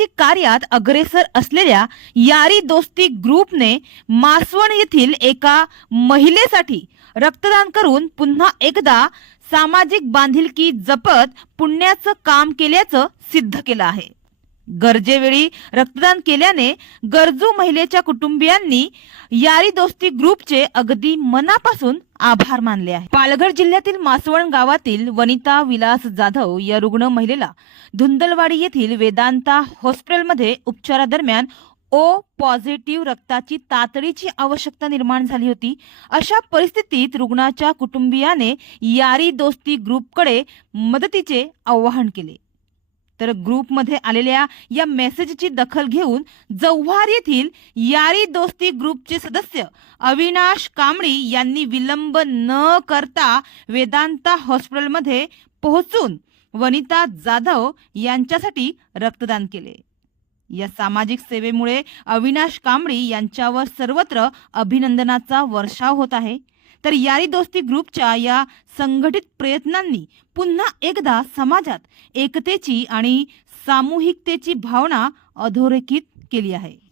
सामाजिक कार्यात अग्रेसर असलेल्या यारी दोस्ती ग्रुपने मासवण येथील एका महिलेसाठी रक्तदान करून पुन्हा एकदा सामाजिक बांधिलकी जपत पुण्याचं काम केल्याचं सिद्ध केलं आहे. गरजेवेळी रक्तदान केल्याने गरजू महिलेच्या कुटुंबियांनी यारी दोस्ती ग्रुपचे अगदी मनापासून आभार मानले आहे पालघर जिल्ह्यातील मासवण गावातील वनिता विलास जाधव या रुग्ण महिलेला धुंदलवाडी येथील वेदांता हॉस्पिटलमध्ये उपचारादरम्यान ओ पॉझिटिव्ह रक्ताची तातडीची आवश्यकता निर्माण झाली होती. अशा परिस्थितीत रुग्णाच्या कुटुंबियाने यारी दोस्ती ग्रुपकडे मदतीचे आवाहन केले. तर ग्रुपमध्ये आलेल्या या मेसेजची दखल घेऊन जव्हार येथील यारी दोस्ती ग्रुपचे सदस्य अविनाश कांबळी यांनी विलंब न करता वेदांता हॉस्पिटलमध्ये पोहोचून वनिता जाधव यांच्यासाठी रक्तदान केले. या सामाजिक सेवेमुळे अविनाश कांबळी यांच्यावर सर्वत्र अभिनंदनाचा वर्षाव होत आहे. तर यारी दोस्ती ग्रुपच्या या संघटित प्रयत्नांनी पुन्हा एकदा समाजात एकतेची आणि सामूहिकतेची भावना अधोरेखित केली आहे.